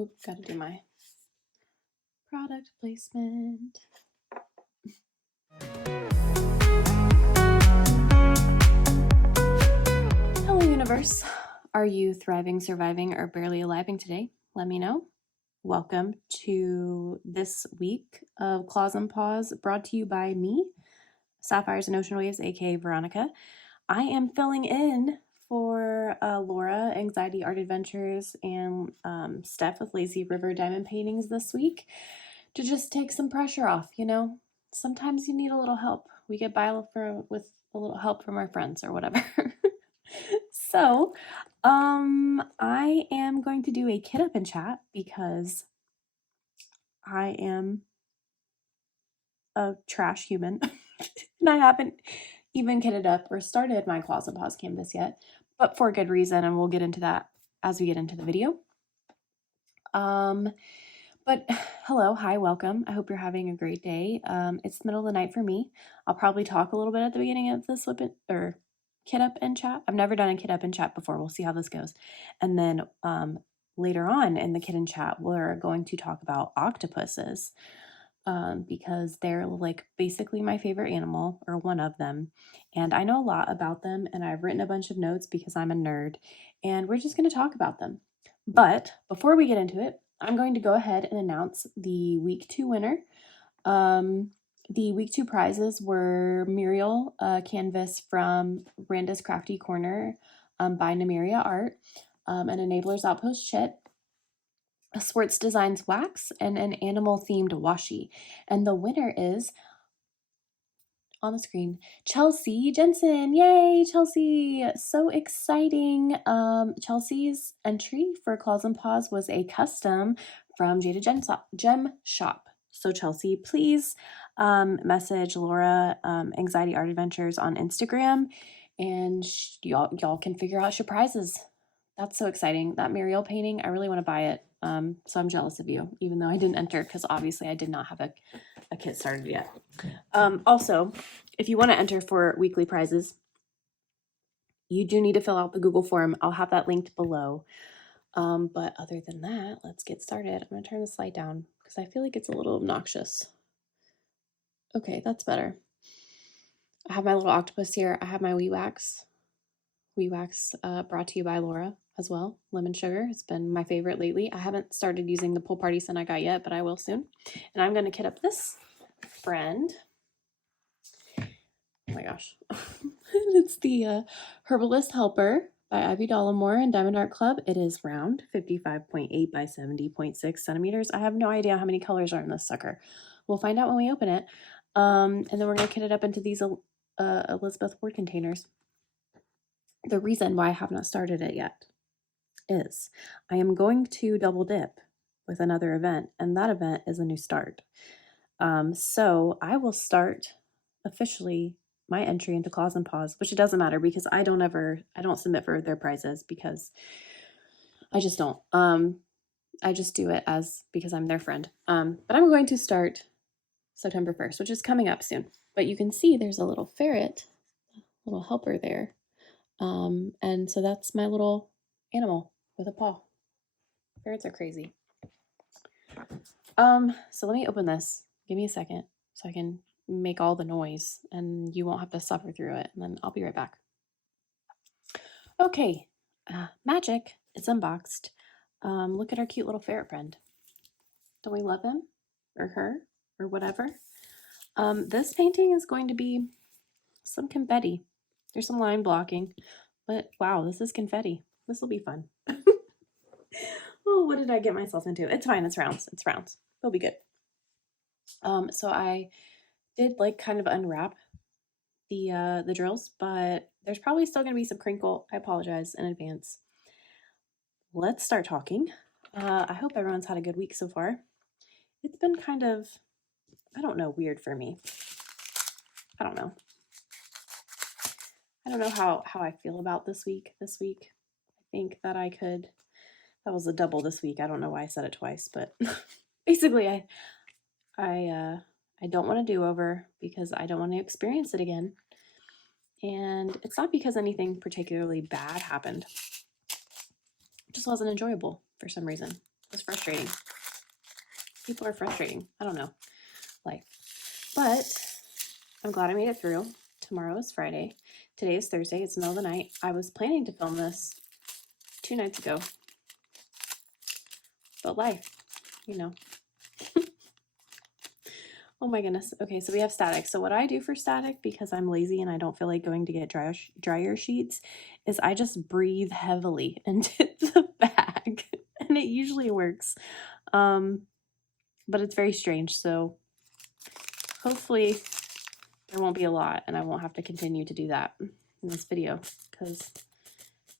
Oops, gotta do my product placement. Hello, universe. Are you thriving, surviving, or barely aliving today? Let me know. Welcome to this week of Claws and Paws, brought to you by me, Sapphires and Ocean Waves, aka Veronica. I am filling in for Laura, Anxiety Art Adventures, and Steph with Lazy River Diamond Paintings this week to just take some pressure off. You know, sometimes you need a little help. We get by with a little help from our friends or whatever. So, I am going to do a kit up and chat because I am a trash human and I haven't even kitted up or started my Claws and Paws canvas yet, but for good reason, and we'll get into that as we get into the video. But hello, hi, welcome. I hope you're having a great day. It's the middle of the night for me. I'll probably talk a little bit at the beginning of this kit up and chat. I've never done a kit up and chat before. We'll see how this goes. And then later on in the kit and chat, we're going to talk about octopuses. Because they're like basically my favorite animal, or one of them, and I know a lot about them, and I've written a bunch of notes because I'm a nerd, and we're just going to talk about them. But before we get into it, I'm going to go ahead and announce the week 2 winner. The week 2 prizes were Muriel canvas from Randa's Crafty Corner by Namiria Art, an Enablers Outpost chit, a Swartz Designs wax, and an animal-themed washi. And the winner is, on the screen, Chelsea Jensen. Yay, Chelsea! So exciting. Chelsea's entry for Claws and Paws was a custom from Jada Gem Shop. So Chelsea, please message Laura, Anxiety Art Adventures on Instagram, and y'all can figure out your prizes. That's so exciting. That Muriel painting, I really want to buy it. So I'm jealous of you, even though I didn't enter, because obviously I did not have a kit started yet. Also, if you want to enter for weekly prizes, you do need to fill out the Google form. I'll have that linked below. But other than that, let's get started. I'm going to turn the slide down because I feel like it's a little obnoxious. Okay, that's better. I have my little octopus here. I have my wee wax. Wee wax brought to you by Laura as well. Lemon sugar. It's been my favorite lately. I haven't started using the pool party scent I got yet, but I will soon. And I'm going to kit up this friend. Oh my gosh. It's the Herbalist Helper by Ivy Dollamore and Diamond Art Club. It is round, 55.8 by 70.6 centimeters. I have no idea how many colors are in this sucker. We'll find out when we open it. And then we're going to kit it up into these Elizabeth Ward containers. The reason why I have not started it yet is I am going to double dip with another event, and that event is a new start. So I will start officially my entry into Claws and Paws, which it doesn't matter because I don't submit for their prizes because I just don't. I just do it because I'm their friend. But I'm going to start September 1st, which is coming up soon. But you can see there's a little ferret, little helper there. And so that's my little animal with a paw. Ferrets are crazy. So let me open this. Give me a second so I can make all the noise and you won't have to suffer through it, and then I'll be right back. Okay, magic. It's unboxed. Look at our cute little ferret friend. Don't we love him or her or whatever? This painting is going to be some confetti. There's some line blocking, but wow, this is confetti. This will be fun. Oh, what did I get myself into? It's fine. It's rounds. It's rounds. It'll be good. So I did like kind of unwrap the drills, but there's probably still going to be some crinkle. I apologize in advance. Let's start talking. I hope everyone's had a good week so far. It's been kind of, I don't know, weird for me. I don't know. I don't know how I feel about this week. I think that that was a double this week. I don't know why I said it twice, but basically I don't want to do over because I don't want to experience it again. And it's not because anything particularly bad happened. It just wasn't enjoyable for some reason. It's frustrating. People are frustrating. I don't know. Life. But I'm glad I made it through. Tomorrow is Friday. Today is Thursday. It's the middle of the night. I was planning to film this 2 nights ago. But life, you know. Oh my goodness. Okay, so we have static. So what I do for static, because I'm lazy and I don't feel like going to get dryer sheets, is I just breathe heavily into the bag. And it usually works. But it's very strange. So hopefully there won't be a lot and I won't have to continue to do that in this video, because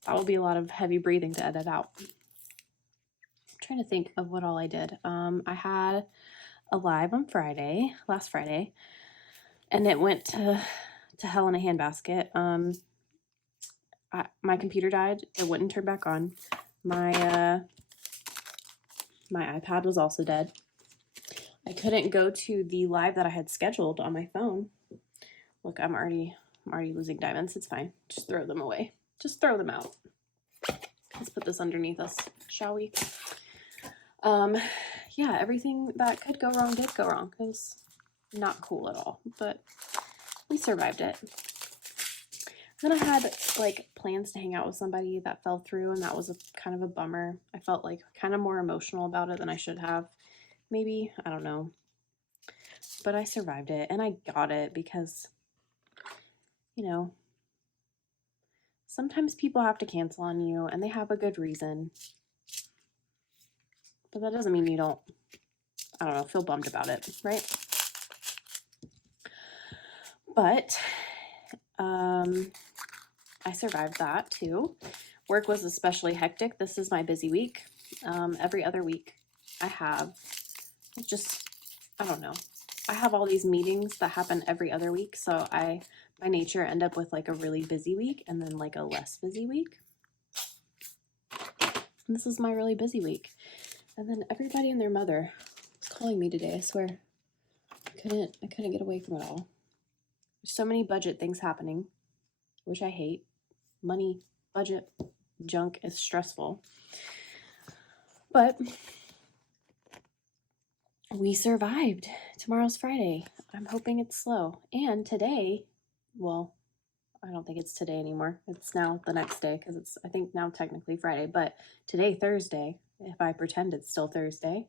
that will be a lot of heavy breathing to edit out. I'm trying to think of what all I did. I had a live on last Friday, and it went to hell in a handbasket. My computer died. It wouldn't turn back on. My iPad was also dead. I couldn't go to the live that I had scheduled on my phone. Look, I'm already losing diamonds. It's fine. Just throw them away. Just throw them out. Let's put this underneath us, shall we? Yeah, everything that could go wrong did go wrong. It was not cool at all, but we survived it. Then I had like plans to hang out with somebody that fell through, and that was kind of a bummer. I felt like kind of more emotional about it than I should have. Maybe, I don't know. But I survived it, and I got it because, you know, sometimes people have to cancel on you, and they have a good reason. But that doesn't mean you don't, I don't know, feel bummed about it, right? But I survived that too. Work was especially hectic. This is my busy week. Every other week I have just, I don't know. I have all these meetings that happen every other week. So I, by nature, end up with like a really busy week and then like a less busy week. And this is my really busy week. And then everybody and their mother was calling me today. I swear, I couldn't get away from it all. There's so many budget things happening, which I hate. Money, budget, junk is stressful. But we survived. Tomorrow's Friday. I'm hoping it's slow. And today, well, I don't think it's today anymore. It's now the next day, because it's, I think, now technically Friday. But today, Thursday, if I pretend it's still Thursday,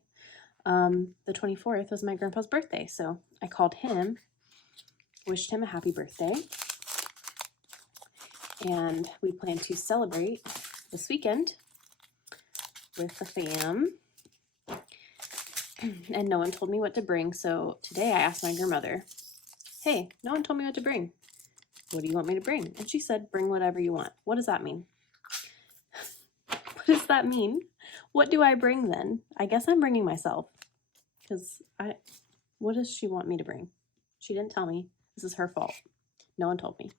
the 24th was my grandpa's birthday. So I called him, wished him a happy birthday. And we plan to celebrate this weekend with the fam. And no one told me what to bring. So today I asked my grandmother, hey, no one told me what to bring. What do you want me to bring? And she said, bring whatever you want. What does that mean? What does that mean? What do I bring then? I guess I'm bringing myself. Because what does she want me to bring? She didn't tell me. This is her fault. No one told me.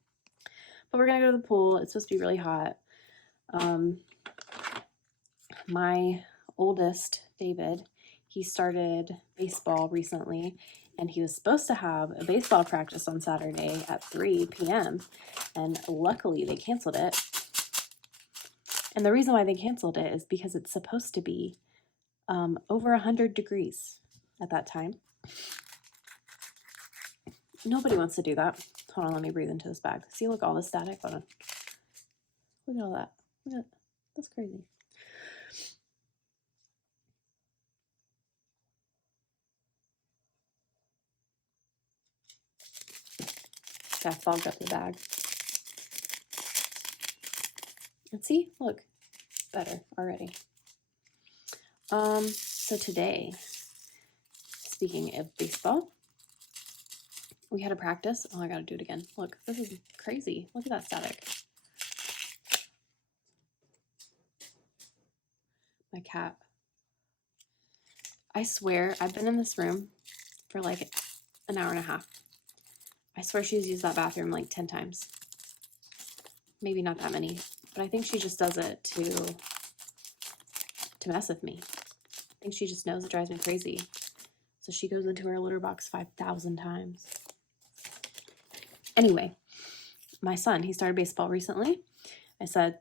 But we're going to go to the pool. It's supposed to be really hot. My oldest, David, he started baseball recently, and he was supposed to have a baseball practice on Saturday at 3 p.m. And luckily they canceled it. And the reason why they canceled it is because it's supposed to be over 100 degrees at that time. Nobody wants to do that. Hold on, let me breathe into this bag. See, look, all the static. Hold on. Look at all that. Look at that. That's crazy. I fogged up the bag. And see, look, better already. So today, speaking of baseball, we had a practice. Oh, I gotta do it again. Look, this is crazy. Look at that static. My cat. I swear, I've been in this room for like an hour and a half. I swear she's used that bathroom like 10 times. Maybe not that many, but I think she just does it to mess with me. I think she just knows it drives me crazy. So she goes into her litter box 5,000 times. Anyway, my son, he started baseball recently.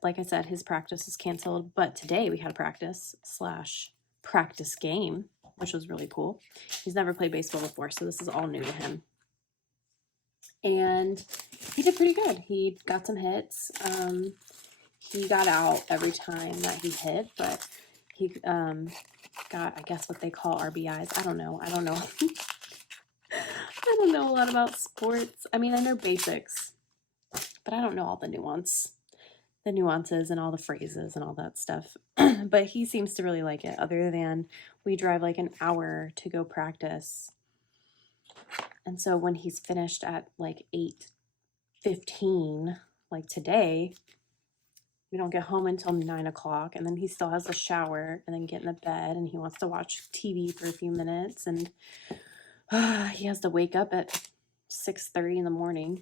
Like I said, his practice is canceled, but today we had a practice / practice game, which was really cool. He's never played baseball before, so this is all new to him. And he did pretty good. He got some hits. He got out every time that he hit, but he got, I guess, what they call RBIs. I don't know. I don't know a lot about sports. I mean, I know basics, but I don't know all the nuances and all the phrases and all that stuff. But he seems to really like it, other than we drive like an hour to go practice. And so when he's finished at like 8:15, like today, we don't get home until 9 o'clock, and then he still has a shower and then get in the bed, and he wants to watch TV for a few minutes, and he has to wake up at 6:30 in the morning,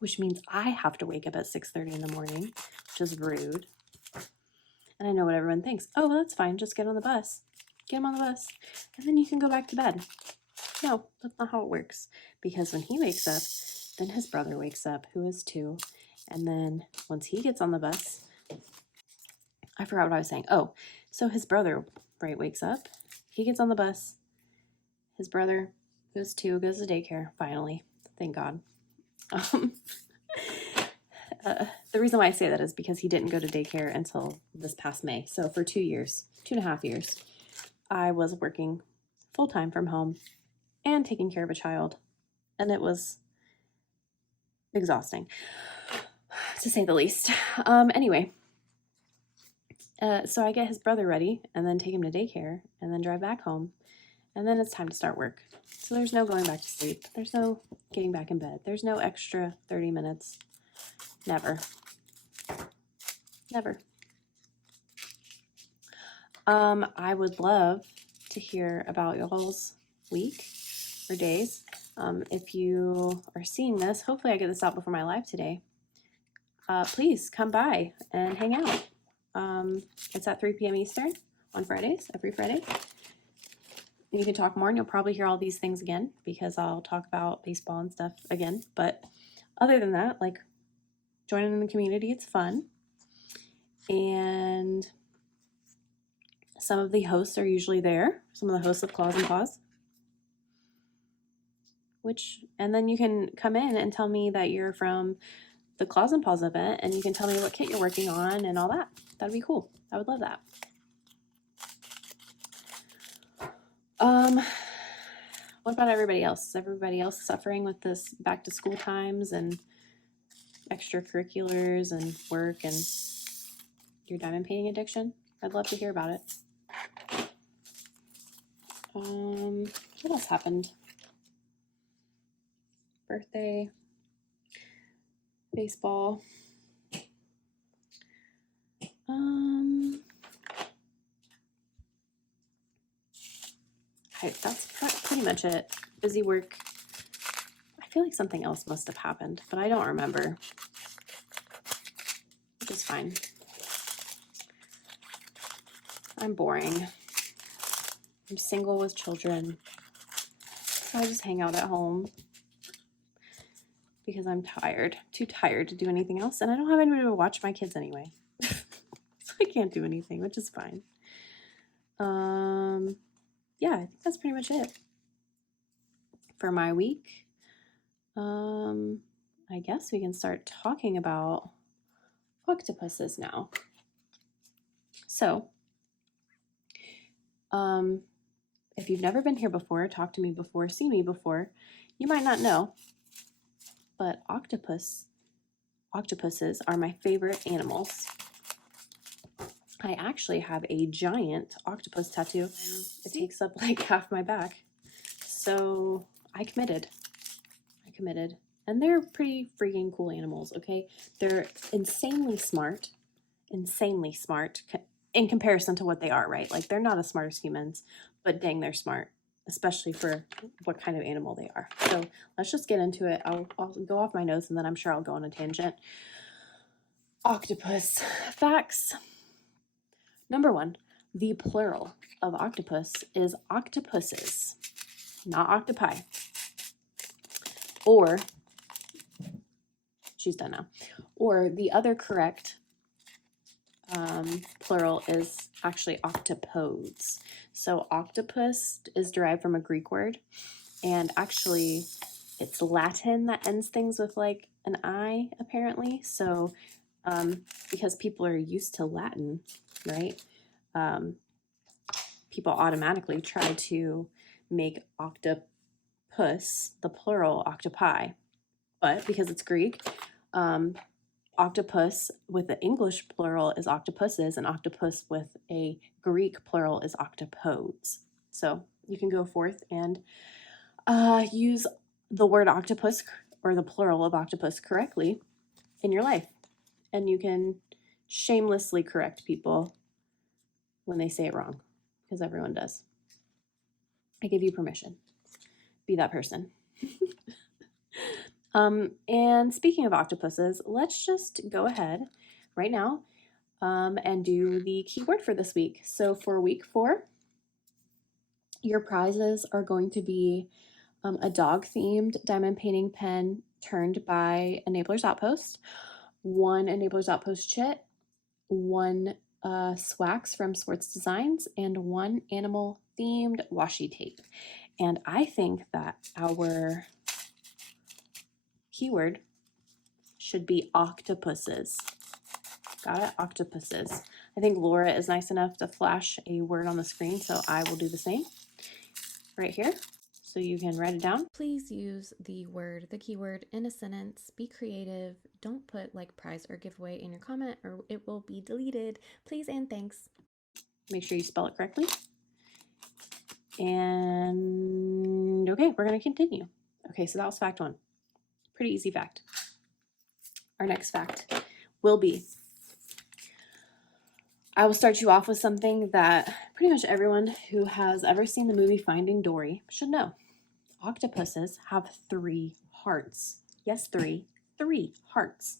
which means I have to wake up at 6:30 in the morning, which is rude. And I know what everyone thinks. Oh, well, that's fine. Just get on the bus. Get him on the bus, and then you can go back to bed. No, that's not how it works. Because when he wakes up, then his brother wakes up, who is 2. And then once he gets on the bus, I forgot what I was saying. Oh, so his brother, right, wakes up. He gets on the bus. His brother, who's 2, goes to daycare, finally. Thank God. The reason why I say that is because he didn't go to daycare until this past May. So for 2.5 years, I was working full-time from home and taking care of a child. And it was exhausting, to say the least. Anyway, so I get his brother ready and then take him to daycare and then drive back home. And then it's time to start work. So there's no going back to sleep. There's no getting back in bed. There's no extra 30 minutes. Never. Never. I would love to hear about y'all's week or days. If you are seeing this, hopefully I get this out before my live today. Please come by and hang out. It's at 3 p.m. Eastern on Fridays, every Friday. You can talk more, and you'll probably hear all these things again because I'll talk about baseball and stuff again. But other than that, like, joining in the community, it's fun. And some of the hosts are usually there. Some of the hosts of Claws and Paws. And then you can come in and tell me that you're from the Claws and Paws event, and you can tell me what kit you're working on and all that. That'd be cool. I would love that. What about everybody else? Is everybody else suffering with this back to school times and extracurriculars and work and your diamond painting addiction? I'd love to hear about it. What else happened? Birthday, baseball. That's pretty much it. Busy work. I feel like something else must have happened, but I don't remember. Which is fine. I'm boring. I'm single with children. So I just hang out at home because I'm tired. Too tired to do anything else, and I don't have anybody to watch my kids anyway. So I can't do anything, which is fine. Yeah, I think that's pretty much it for my week. I guess we can start talking about octopuses now. So, if you've never been here before, talked to me before, seen me before, you might not know, but octopuses are my favorite animals. I actually have a giant octopus tattoo. It takes up like half my back. So I committed. And they're pretty freaking cool animals, okay? They're insanely smart in comparison to what they are, right? Like, they're not as smart as humans, but dang, they're smart, especially for what kind of animal they are. So let's just get into it. I'll go off my notes, and then I'm sure I'll go on a tangent. Octopus facts. Number 1, the plural of octopus is octopuses, not octopi. Or, she's done now. Or the other correct plural is actually octopodes. So octopus is derived from a Greek word, and actually it's Latin that ends things with like an I, apparently. So because people are used to Latin, right? People automatically try to make octopus, the plural, octopi. But because it's Greek, octopus with the English plural is octopuses, and octopus with a Greek plural is octopodes. So you can go forth and use the word octopus or the plural of octopus correctly in your life. And you can shamelessly correct people when they say it wrong, because everyone does. I give you permission. Be that person. And speaking of octopuses, let's just go ahead right now and do the keyword for this week. So for week 4, your prizes are going to be a dog-themed diamond painting pen turned by Enabler's Outpost, 1 Enabler's Outpost chit, 1 Swax from Sports Designs, and 1 animal-themed washi tape. And I think that our keyword should be octopuses. Got it? Octopuses. I think Laura is nice enough to flash a word on the screen, so I will do the same right here. So you can write it down. Please use the keyword in a sentence. Be creative. Don't put like prize or giveaway in your comment or it will be deleted. Please and thanks. Make sure you spell it correctly. And okay, we're going to continue. Okay, so that was fact 1. Pretty easy fact. Our next fact will be, I will start you off with something that pretty much everyone who has ever seen the movie Finding Dory should know. Octopuses have 3 hearts. Yes, 3 hearts.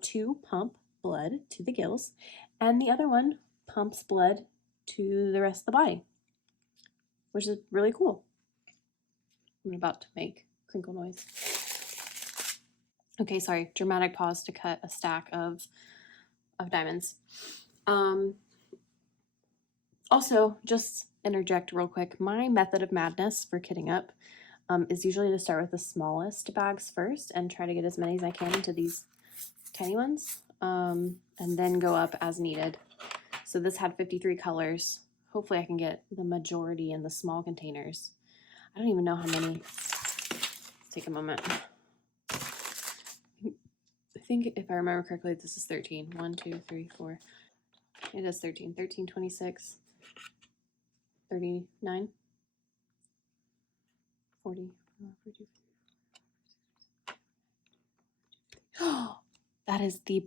2 pump blood to the gills, and the other one pumps blood to the rest of the body, which is really cool. I'm about to make crinkle noise. Okay, sorry, dramatic pause to cut a stack of diamonds. Also, just interject real quick, my method of madness for kitting up is usually to start with the smallest bags first and try to get as many as I can into these tiny ones, and then go up as needed. So this had 53 colors. Hopefully I can get the majority in the small containers. I don't even know how many. Let's take a moment. I think if I remember correctly, this is 13. 1, 2, 3, 4. It is 13. 13, 26, 39, 40. Oh, that is the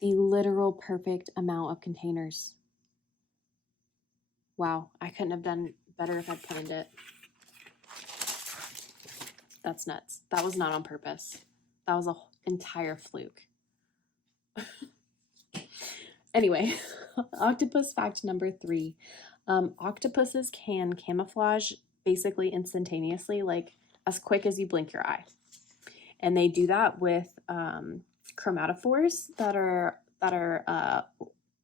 literal perfect amount of containers. Wow, I couldn't have done better if I'd planned it. That's nuts. That was not on purpose. That was an entire fluke. Anyway, octopus fact number 3. Octopuses can camouflage basically instantaneously, like as quick as you blink your eye. And they do that with chromatophores that are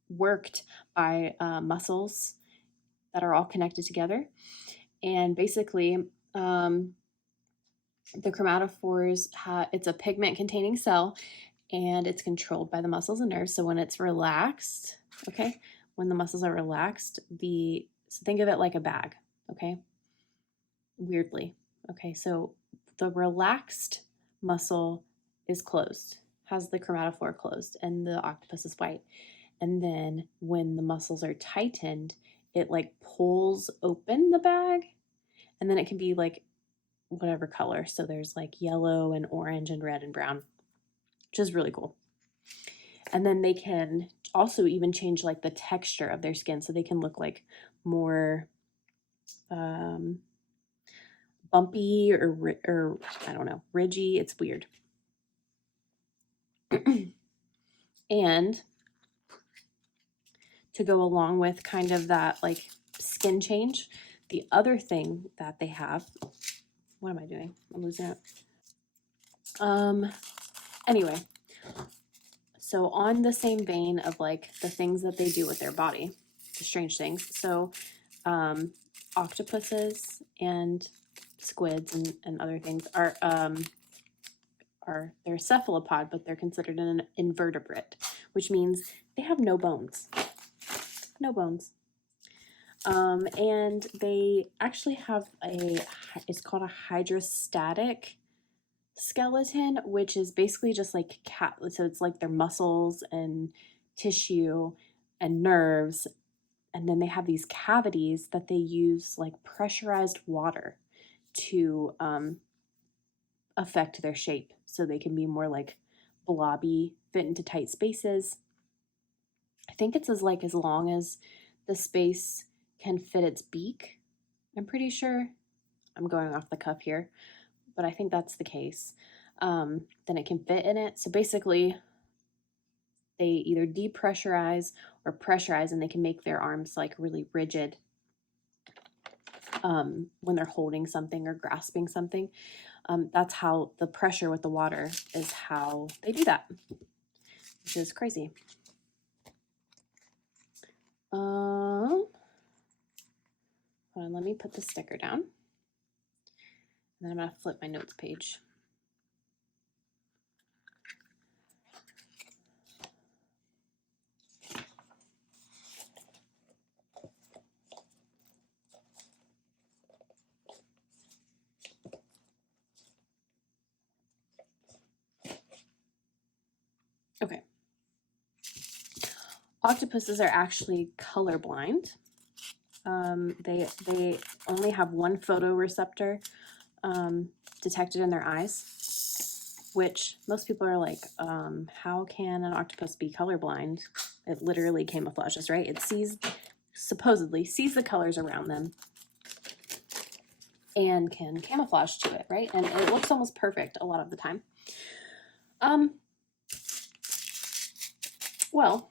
worked by muscles that are all connected together. And basically, the chromatophores, it's a pigment-containing cell, and it's controlled by the muscles and nerves. So when it's relaxed, okay, when the muscles are relaxed, so think of it like a bag, okay, weirdly. Okay, so the relaxed muscle is closed, has the chromatophore closed, and the octopus is white. And then when the muscles are tightened, it like pulls open the bag, and then it can be like whatever color. So there's like yellow and orange and red and brown, which is really cool. And then they can also even change like the texture of their skin, so they can look like more bumpy or I don't know, ridgy. It's weird. And to go along with kind of that like skin change, the other thing that they have, what am I doing? I'm losing it. Anyway, So on the same vein of like the things that they do with their body, the strange things. So octopuses and squids and other things are they're cephalopod, but they're considered an invertebrate, which means they have no bones. No bones. And they actually have it's called a hydrostatic skeleton, which is basically just like cat. So it's like their muscles and tissue and nerves. And then they have these cavities that they use like pressurized water to affect their shape. So they can be more like blobby, fit into tight spaces. I think it's as long as the space can fit its beak. I'm pretty sure. I'm going off the cuff here, but I think that's the case. Then it can fit in it. So basically, they either depressurize or pressurize, and they can make their arms like really rigid when they're holding something or grasping something. That's how the pressure with the water is how they do that, which is crazy. Hold on, let me put the sticker down. And then I'm going to flip my notes page. Okay. Octopuses are actually colorblind. They only have one photoreceptor detected in their eyes, which most people are like, how can an octopus be colorblind? It literally camouflages, right? It supposedly sees the colors around them and can camouflage to it, right? And it looks almost perfect a lot of the time. Well,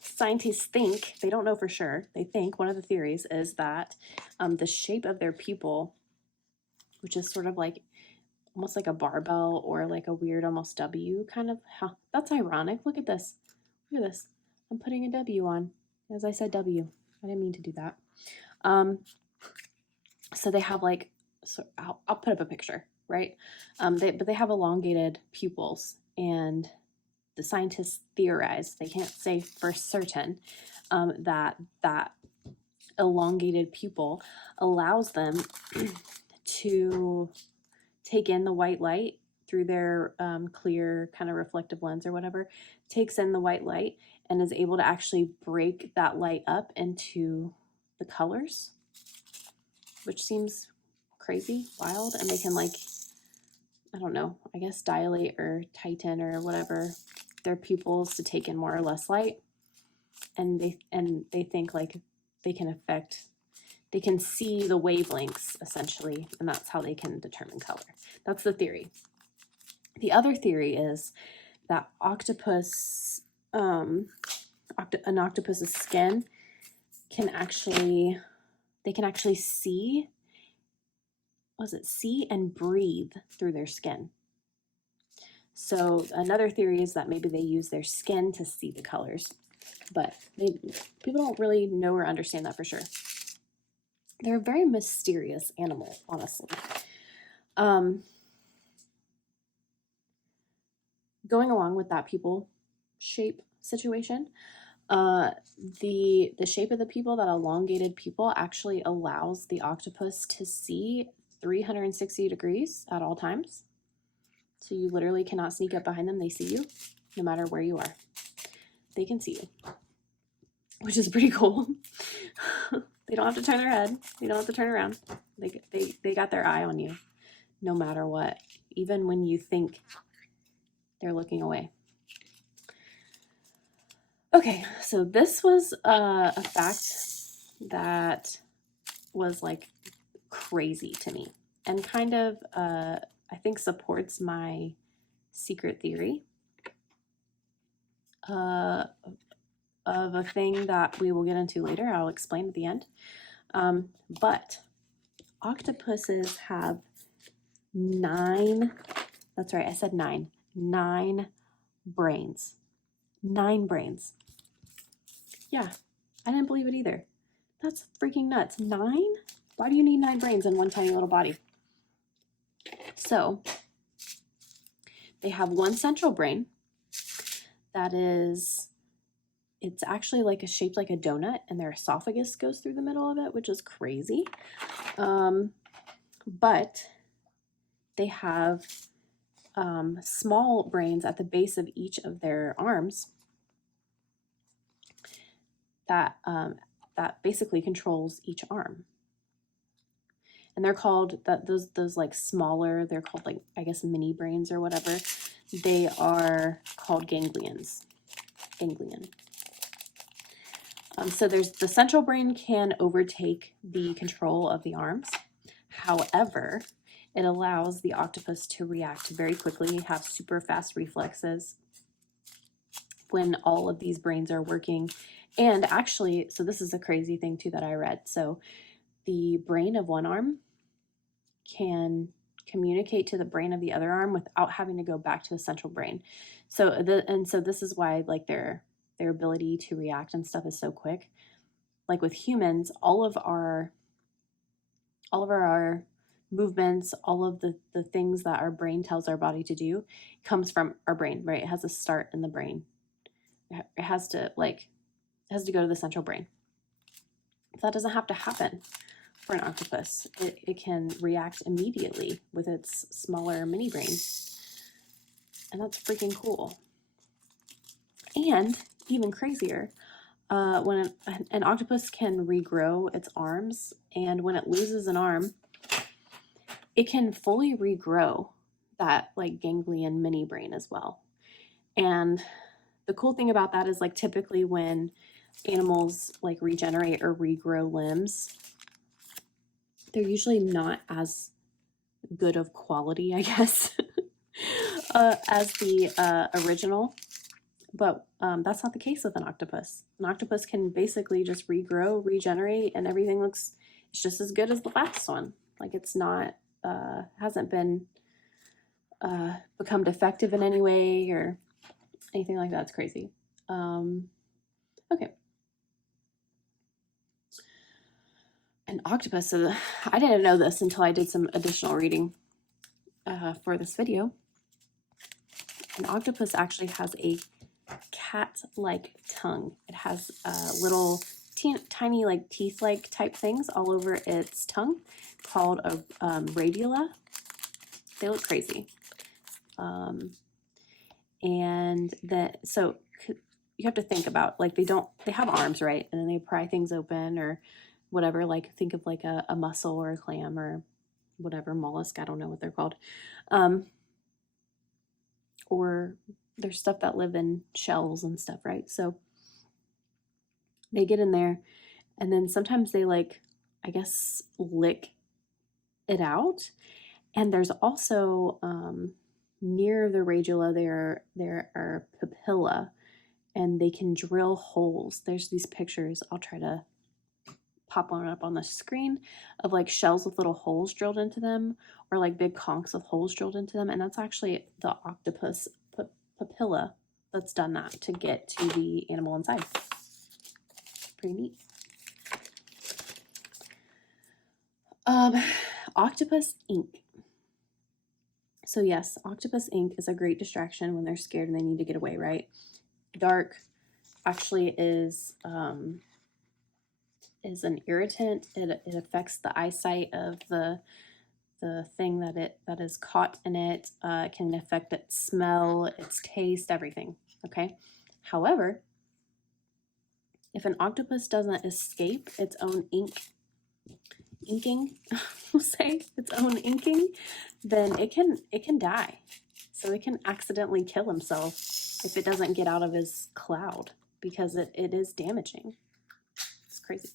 scientists think, they don't know for sure, they think one of the theories is that the shape of their pupil, which is sort of like almost like a barbell or like a weird almost W kind of, that's ironic. Look at this. Look at this. I'm putting a W on. As I said W. I didn't mean to do that. So they have like, so I'll put up a picture, right? But they have elongated pupils, and the scientists theorize, they can't say for certain, that elongated pupil allows them to take in the white light through their clear kind of reflective lens or whatever, takes in the white light and is able to actually break that light up into the colors, which seems crazy, wild. And they can, like, I don't know, I guess dilate or tighten or whatever their pupils to take in more or less light. And they think like they can see the wavelengths essentially, and that's how they can determine color. That's the theory. The other theory is that an octopus's skin can actually see and breathe through their skin. So another theory is that maybe they use their skin to see the colors, but people don't really know or understand that for sure. They're a very mysterious animal, honestly. Going along with that pupil shape situation, the shape of the pupil, that elongated pupil, actually allows the octopus to see 360 degrees at all times. So you literally cannot sneak up behind them. They see you no matter where you are. They can see you, which is pretty cool. They don't have to turn their head. They don't have to turn around. They got their eye on you no matter what, even when you think they're looking away. Okay, so this was a fact that was like crazy to me, and kind of I think supports my secret theory of a thing that we will get into later. I'll explain at the end. But octopuses have 9, that's right, I said 9 brains. 9 brains. Yeah, I didn't believe it either. That's freaking nuts. 9? Why do you need 9 brains in one tiny little body? So they have one central brain that is, it's actually like shaped like a donut, and their esophagus goes through the middle of it, which is crazy. But they have small brains at the base of each of their arms that that basically controls each arm. And they're called those like smaller, they're called like, I guess, mini brains or whatever. They are called ganglions. Ganglion. So there's the central brain can overtake the control of the arms. However, it allows the octopus to react very quickly, have super fast reflexes when all of these brains are working. And actually, so this is a crazy thing too that I read. So the brain of one arm can communicate to the brain of the other arm without having to go back to the central brain. So this is why like their ability to react and stuff is so quick. Like with humans, all of our movements, all of the things that our brain tells our body to do comes from our brain, right? It has a start in the brain. It has to go to the central brain. That doesn't have to happen for an octopus. It can react immediately with its smaller mini brain. And that's freaking cool. And even crazier, when an octopus can regrow its arms, and when it loses an arm, it can fully regrow that like ganglion mini brain as well. And the cool thing about that is like typically when animals like regenerate or regrow limbs, they're usually not as good of quality, I guess, as the original. But that's not the case with an octopus. An octopus can basically just regrow, regenerate, and everything looks, it's just as good as the last one. Like it's not, hasn't been become defective in any way or anything like that. It's crazy. Okay. An octopus, so I didn't know this until I did some additional reading for this video. An octopus actually has a cat-like tongue. It has little tiny like teeth-like type things all over its tongue called a radula. They look crazy. And so you have to think about, like, they have arms, right? And then they pry things open or whatever, like think of like a mussel or a clam or whatever, mollusk, I don't know what they're called. Or there's stuff that live in shells and stuff, right? So they get in there and then sometimes they like, I guess, lick it out. And there's also near the radula there are papilla, and they can drill holes. There's these pictures, I'll try to pop one up on the screen, of like shells with little holes drilled into them, or like big conchs with holes drilled into them, and that's actually the octopus papilla that's done that to get to the animal inside. Pretty neat. Octopus ink. So yes, octopus ink is a great distraction when they're scared and they need to get away, right? Dark actually is an irritant. It affects the eyesight of the thing that is caught in it. Can affect its smell, its taste, everything. Okay. However, if an octopus doesn't escape its own inking, we'll say its own inking, then it can die. So it can accidentally kill himself if it doesn't get out of his cloud, because it is damaging. It's crazy.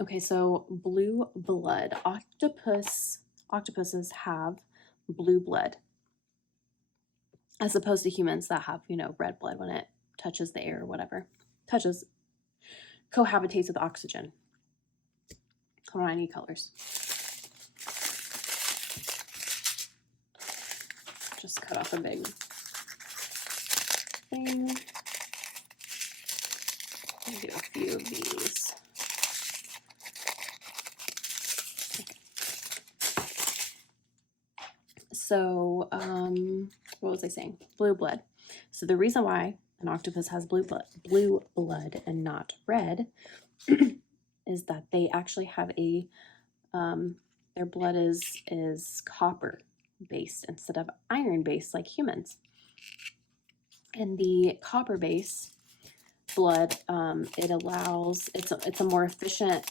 Okay, so blue blood. Octopuses have blue blood, as opposed to humans that have, red blood when it touches the air or whatever. Cohabitates with oxygen. Hold on, I need colors. Just cut off a big thing. I'll do a few of these. So, what was I saying? Blue blood. So the reason why an octopus has blue blood and not red is that they actually have a their blood is copper based instead of iron based like humans. And the copper base blood, it allows, it's a more efficient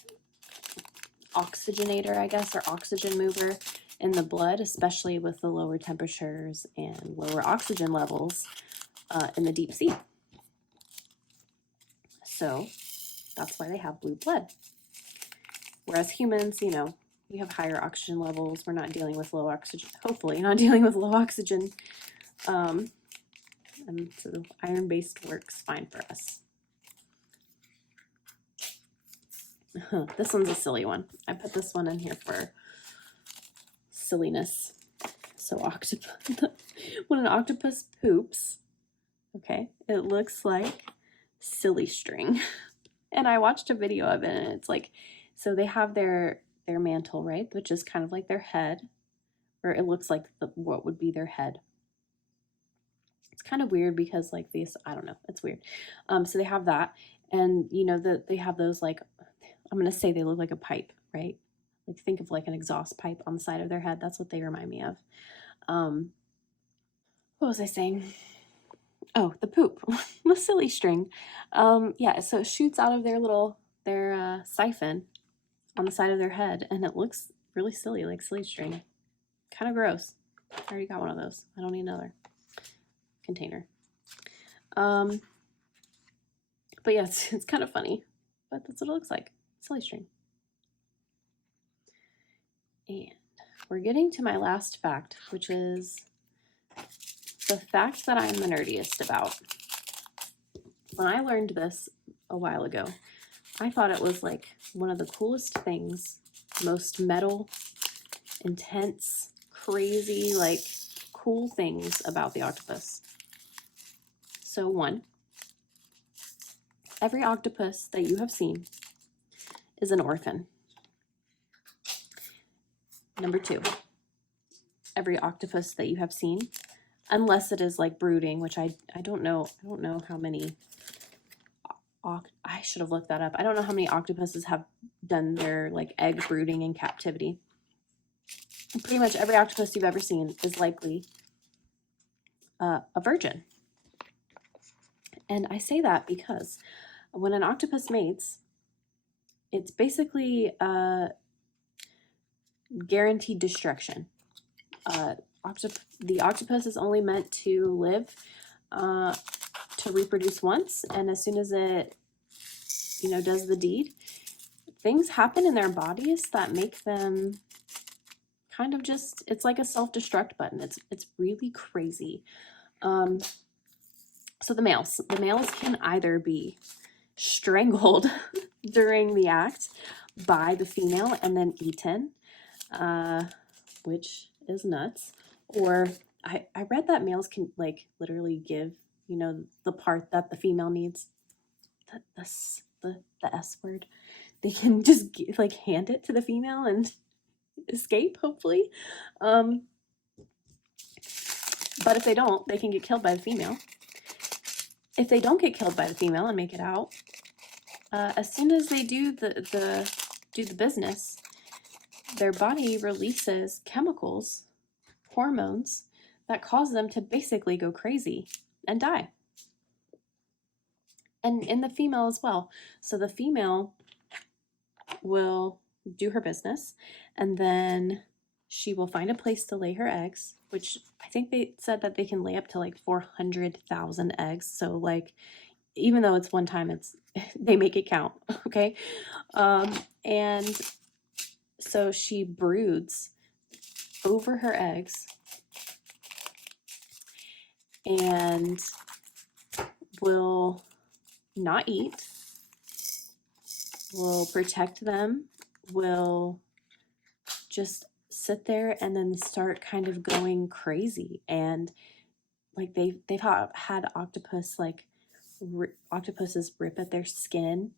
oxygenator, I guess, or oxygen mover in the blood, especially with the lower temperatures and lower oxygen levels in the deep sea. So that's why they have blue blood. Whereas humans, you know, we have higher oxygen levels. We're not dealing with low oxygen, hopefully not dealing with low oxygen. And so iron-based works fine for us. This one's a silly one. I put this one in here for silliness. So when an octopus poops, okay, it looks like silly string. And I watched a video of it, and it's like, so they have their mantle, right, which is kind of like their head, or it looks like what would be their head. It's kind of weird because like these, I don't know, it's weird. So they have that, and you know that they have those, like, I'm gonna say they look like a pipe, right? Like think of like an exhaust pipe on the side of their head. That's what they remind me of. What was I saying? Oh, the poop, the silly string. Yeah, so it shoots out of their siphon on the side of their head, and it looks really silly, like silly string. Kind of gross. I already got one of those. I don't need another container. But yeah, it's kind of funny, but that's what it looks like. Silly string. And we're getting to my last fact, which is the fact that I'm the nerdiest about. When I learned this a while ago, I thought it was like one of the coolest things, most metal, intense, crazy, like cool things about the octopus. So one, every octopus that you have seen is an orphan. Number two, every octopus that you have seen, unless it is like brooding, which I don't know how many, I should have looked that up. I don't know how many octopuses have done their like egg brooding in captivity. Pretty much every octopus you've ever seen is likely a virgin. And I say that because when an octopus mates, it's basically guaranteed destruction. The octopus is only meant to live to reproduce once, and as soon as it, you know, does the deed, things happen in their bodies that make them kind of just, it's like a self-destruct button. It's really crazy. So the males can either be strangled during the act by the female and then eaten, which is nuts. Or I read that males can like literally give, you know, the part that the female needs, the S word, they can just like hand it to the female and escape, hopefully. But if they don't, they can get killed by the female. If they don't get killed by the female and make it out, as soon as they do the business, their body releases chemicals, hormones, that cause them to basically go crazy and die. And in the female as well. So the female will do her business, and then she will find a place to lay her eggs, which I think they said that they can lay up to like 400,000 eggs. So like, even though it's one time, they make it count, okay? And so she broods over her eggs and will not eat, will protect them will just sit there and then start kind of going crazy. And like they've had octopuses rip at their skin,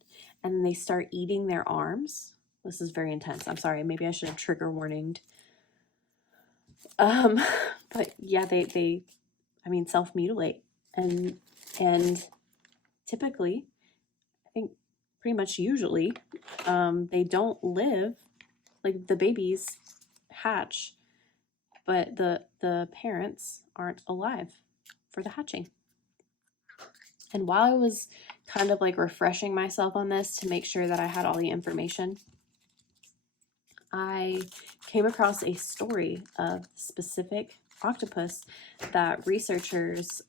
and then they start eating their arms. This is very intense. I'm sorry, maybe I should have trigger warninged. um but yeah, they I mean, self-mutilate. And typically, I think pretty much usually, they don't live, like the babies hatch, but the parents aren't alive for the hatching. And while I was kind of like refreshing myself on this to make sure that I had all the information, I came across a story of specific octopus that researchers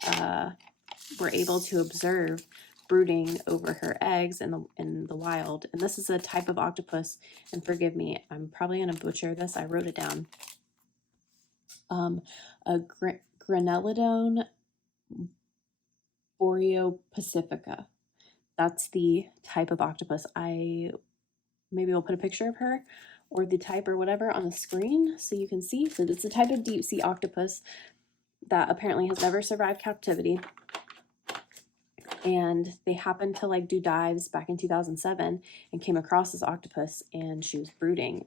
were able to observe brooding over her eggs in the wild. And this is a type of octopus, and forgive me, I'm probably going to butcher this. I wrote it down. A Granelodon boreopacifica. That's the type of octopus. Maybe we'll put a picture of her or the type or whatever on the screen so you can see. So it's a type of deep sea octopus that apparently has never survived captivity. And they happened to like do dives back in 2007 and came across this octopus, and she was brooding.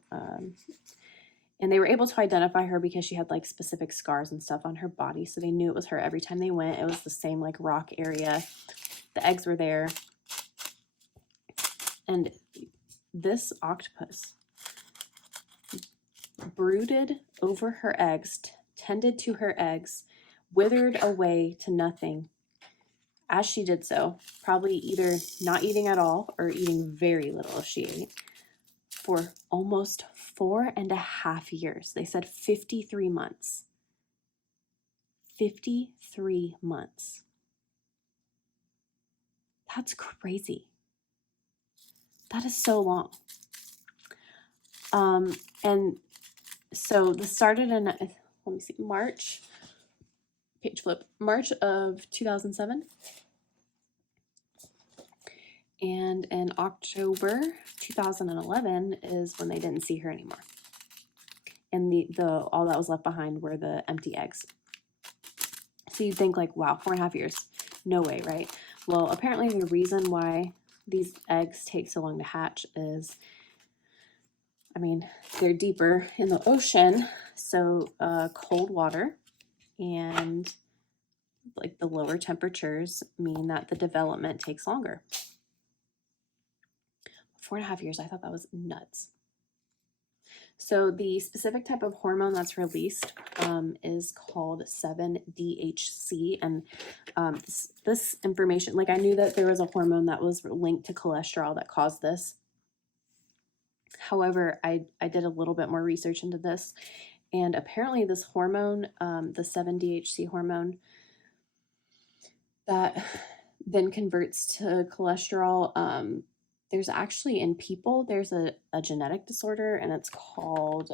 And they were able to identify her because she had like specific scars and stuff on her body. So they knew it was her every time they went. It was the same like rock area. The eggs were there. And this octopus brooded over her eggs, tended to her eggs, withered away to nothing. As she did so, probably either not eating at all or eating very little if she ate, for almost 4.5 years. They said 53 months. 53 months. That's crazy. That is so long. And so this started in, let me see, March of 2007. And in October 2011 is when they didn't see her anymore. And the all that was left behind were the empty eggs. So you'd think like, wow, 4.5 years. No way, right? Well, apparently the reason why these eggs take so long to hatch is, I mean, they're deeper in the ocean. So cold water and like the lower temperatures mean that the development takes longer. 4.5 years, I thought that was nuts. So the specific type of hormone that's released is called 7-DHC. And this information, like I knew that there was a hormone that was linked to cholesterol that caused this. However, I did a little bit more research into this. And apparently this hormone, the 7-DHC hormone, that then converts to cholesterol, there's actually in people, there's a genetic disorder, and it's called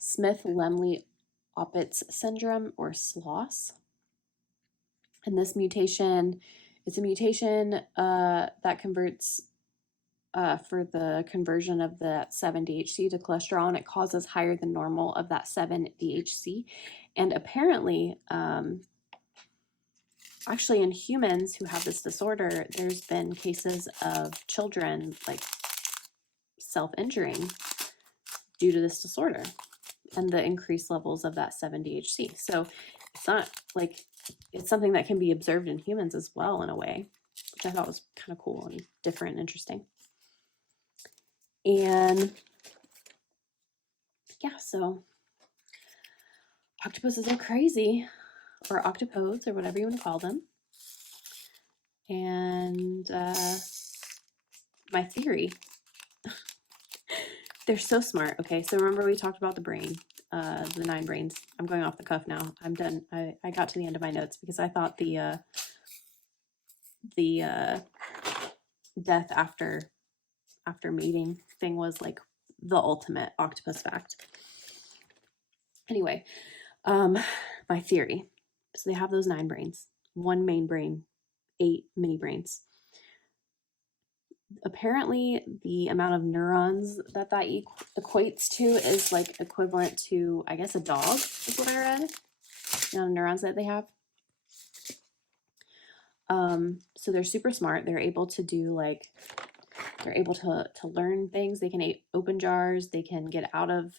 Smith-Lemli-Opitz syndrome, or SLOS. And this mutation, it's a mutation that converts for the conversion of the 7-DHC to cholesterol, and it causes higher than normal of that 7-DHC. And apparently, actually in humans who have this disorder, there's been cases of children like self-injuring due to this disorder and the increased levels of that 7-DHC. So it's not like, it's something that can be observed in humans as well in a way, which I thought was kind of cool and different and interesting. And yeah, so octopuses are crazy, or octopodes, or whatever you want to call them. And my theory, they're so smart. Okay, so remember we talked about the brain, the 9 brains. I'm going off the cuff now. I'm done. I got to the end of my notes because I thought the death after mating thing was like the ultimate octopus fact. Anyway, my theory. So they have those 9 brains, 1 main brain, 8 mini brains. apparently the amount of neurons that equates to is like equivalent to, I guess, a dog is what I read. The amount of neurons that they have. So they're super smart. They're able to do like, they're able to learn things. They can open jars. They can get out of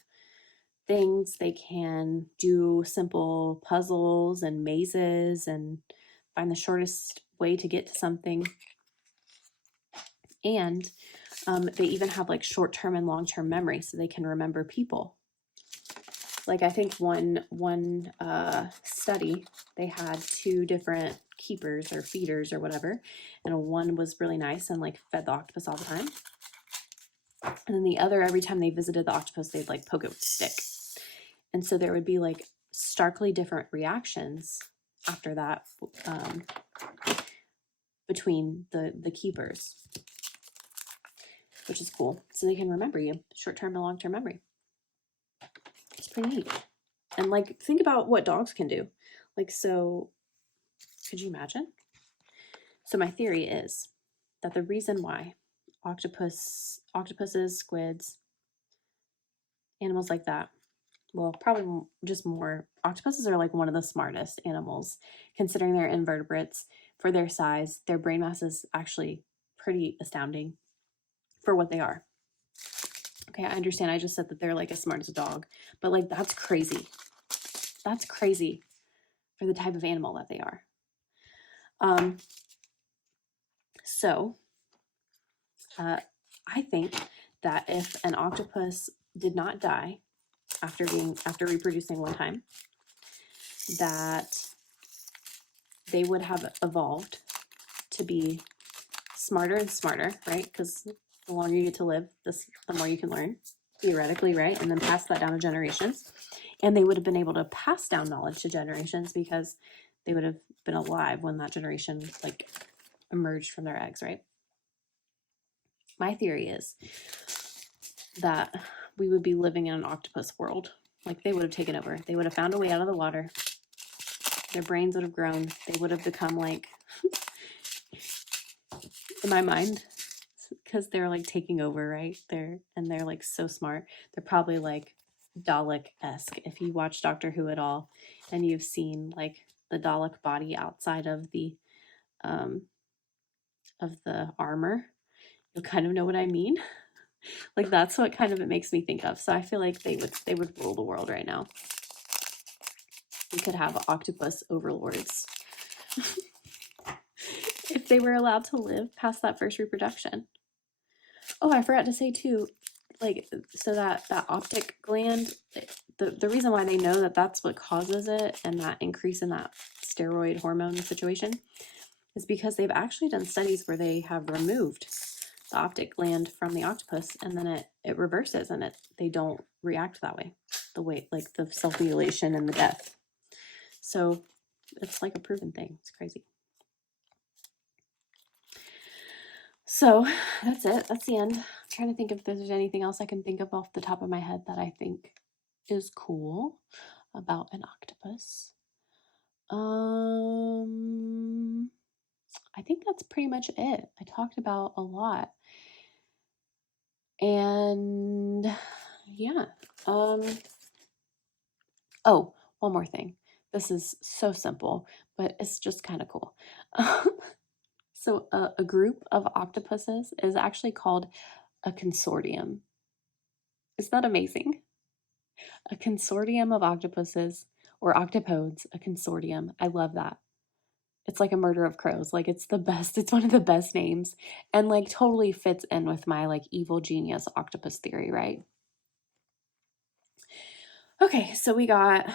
things. They can do simple puzzles and mazes and find the shortest way to get to something. And they even have like short-term and long-term memory, so they can remember people. Like I think one study, they had two different keepers or feeders or whatever, and one was really nice and like fed the octopus all the time, and then the other, every time they visited the octopus, they'd like poke it with a stick, and so there would be like starkly different reactions after that between the keepers, which is cool. So they can remember you, short-term and long-term memory. It's pretty neat. And like, think about what dogs can do. Like, so could you imagine? So my theory is that the reason why octopuses, squids, animals like that, well, probably just more, octopuses are like one of the smartest animals, considering they're invertebrates. For their size, their brain mass is actually pretty astounding for what they are. Okay, I understand I just said that they're like as smart as a dog, but like that's crazy. That's crazy for the type of animal that they are. So I think that if an octopus did not die after reproducing one time, that they would have evolved to be smarter and smarter, right? Because the longer you get to live, the more you can learn, theoretically, right? And then pass that down to generations. And they would have been able to pass down knowledge to generations because they would have been alive when that generation like emerged from their eggs, right? My theory is that we would be living in an octopus world. Like they would have taken over. They would have found a way out of the water. Their brains would have grown. They would have become like, in my mind, because they're like taking over, right? They're like so smart. They're probably like Dalek-esque. If you watch Doctor Who at all, and you've seen like the Dalek body outside of the armor, you'll kind of know what I mean. Like that's what kind of it makes me think of. So I feel like they would rule the world right now. We could have octopus overlords if they were allowed to live past that first reproduction. Oh, I forgot to say too, like, so that optic gland, the reason why they know that that's what causes it and that increase in that steroid hormone situation is because they've actually done studies where they have removed the optic gland from the octopus and then it reverses and they don't react that way, the way like the self-mutilation and the death. So it's like a proven thing. It's crazy. So that's it. That's the end. I'm trying to think if there's anything else I can think of off the top of my head that I think is cool about an octopus. I think that's pretty much it. I talked about a lot. And yeah. Oh, one more thing. This is so simple, but it's just kind of cool. So a group of octopuses is actually called a consortium. Isn't that amazing? A consortium of octopuses or octopodes, a consortium. I love that. It's like a murder of crows. Like it's the best. It's one of the best names and like totally fits in with my like evil genius octopus theory, right? Okay, so we got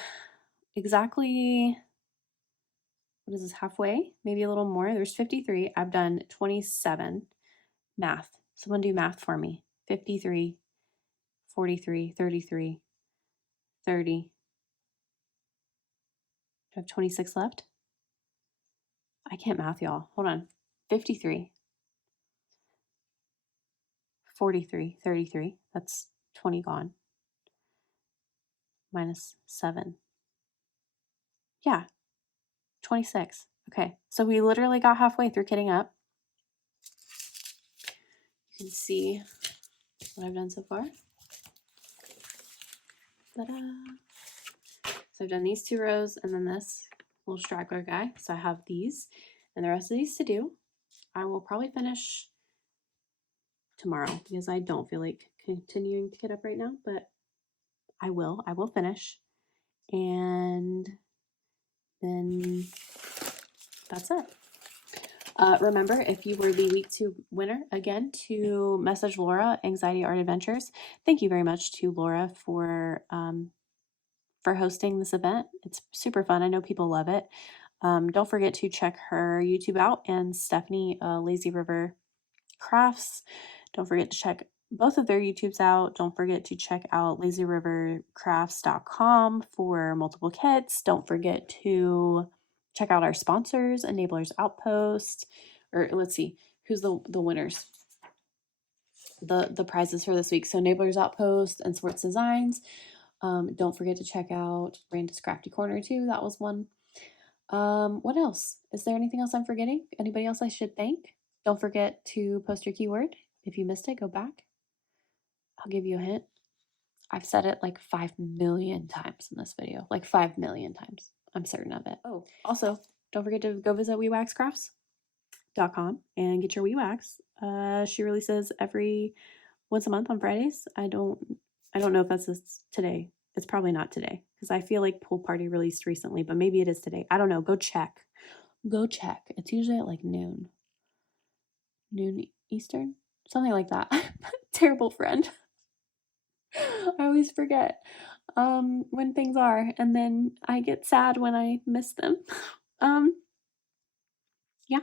exactly, what is this, halfway? Maybe a little more. There's 53. I've done 27. Math. Someone do math for me. 53, 43, 33, 30. Do I have 26 left? I can't math, y'all. Hold on. 53, 43, 33. That's 20 gone. Minus 7. Yeah, 26. Okay, so we literally got halfway through kidding up. You can see what I've done so far. Ta-da! So I've done these 2 rows and then this little straggler guy. So I have these and the rest of these to do. I will probably finish tomorrow because I don't feel like continuing to get up right now, but I will finish. And then that's it. Remember, if you were the week 2 winner, again, to message Laura, Anxiety Art Adventures. Thank you very much to Laura for hosting this event. It's super fun. I know people love it. Don't forget to check her YouTube out, and Stephanie, Lazy River Crafts. Don't forget to check both of their YouTubes out. Don't forget to check out lazyrivercrafts.com for multiple kits. Don't forget to check out our sponsors, Enablers Outpost, or let's see, who's the winners? The prizes for this week. So Enablers Outpost and Sports Designs. Don't forget to check out Brandon's Crafty Corner too. That was one. What else? Is there anything else I'm forgetting? Anybody else I should thank? Don't forget to post your keyword. If you missed it, go back. I'll give you a hint. I've said it like 5 million times in this video, like 5 million times. I'm certain of it. Oh, also, don't forget to go visit wewaxcrafts.com and get your wax. She releases once a month on Fridays. I don't know if that's today. It's probably not today because I feel like Pool Party released recently, but maybe it is today. I don't know. Go check. It's usually at like noon Eastern, something like that. Terrible friend. I always forget when things are, and then I get sad when I miss them. Yeah.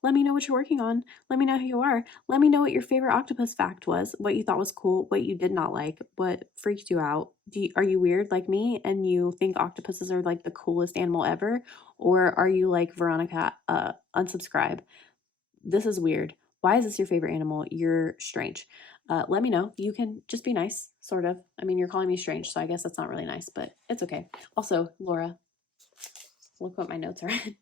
Let me know what you're working on. Let me know who you are. Let me know what your favorite octopus fact was, what you thought was cool, what you did not like, what freaked you out. Are you weird like me and you think octopuses are like the coolest animal ever? Or are you like Veronica, unsubscribe? This is weird. Why is this your favorite animal? You're strange. Let me know. You can just be nice, sort of. I mean, you're calling me strange, so I guess that's not really nice, but it's okay. Also, Laura, look what my notes are in.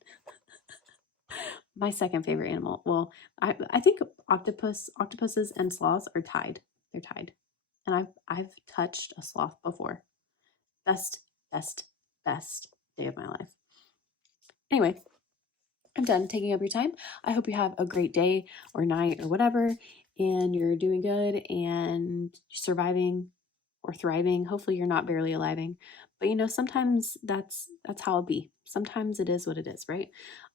My second favorite animal. Well, I think octopuses and sloths are tied. They're tied. And I've touched a sloth before. Best day of my life. Anyway, I'm done taking up your time. I hope you have a great day or night or whatever, and you're doing good and surviving or thriving. Hopefully you're not barely aliving. But sometimes that's how it be. Sometimes it is what it is, right?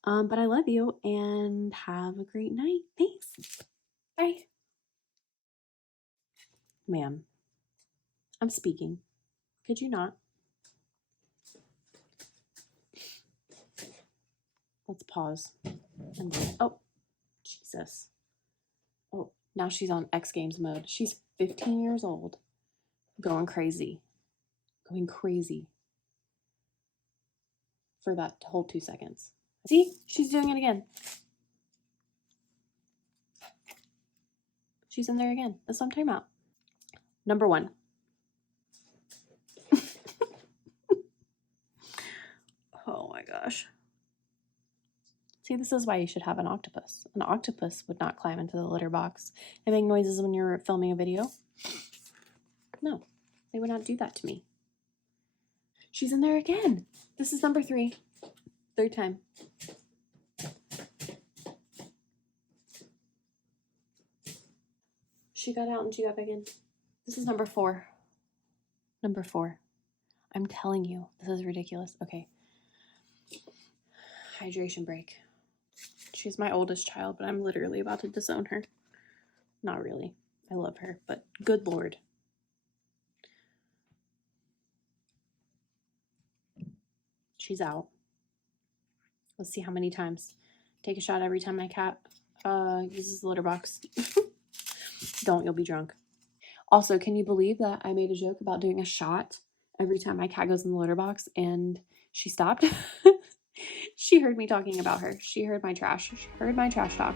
But I love you and have a great night. Thanks. Bye. Ma'am, I'm speaking. Could you not? Let's pause. Oh, Jesus. Oh, now she's on X Games mode. She's 15 years old. Going crazy for that whole 2 seconds. See, she's doing it again. She's in there again. That's what I'm talking about. Number 1. Oh my gosh. See, this is why you should have an octopus. An octopus would not climb into the litter box and make noises when you're filming a video. No, they would not do that to me. She's in there again. This is number 3. Third time. She got out and she got back in. This is number 4. Number 4. I'm telling you, this is ridiculous. Okay. Hydration break. She's my oldest child, but I'm literally about to disown her. Not really. I love her, but good Lord. She's out. Let's see how many times. Take a shot every time my cat uses the litter box. Don't, you'll be drunk. Also, can you believe that I made a joke about doing a shot every time my cat goes in the litter box and she stopped? She heard me talking about her. She heard my trash. She heard my trash talk.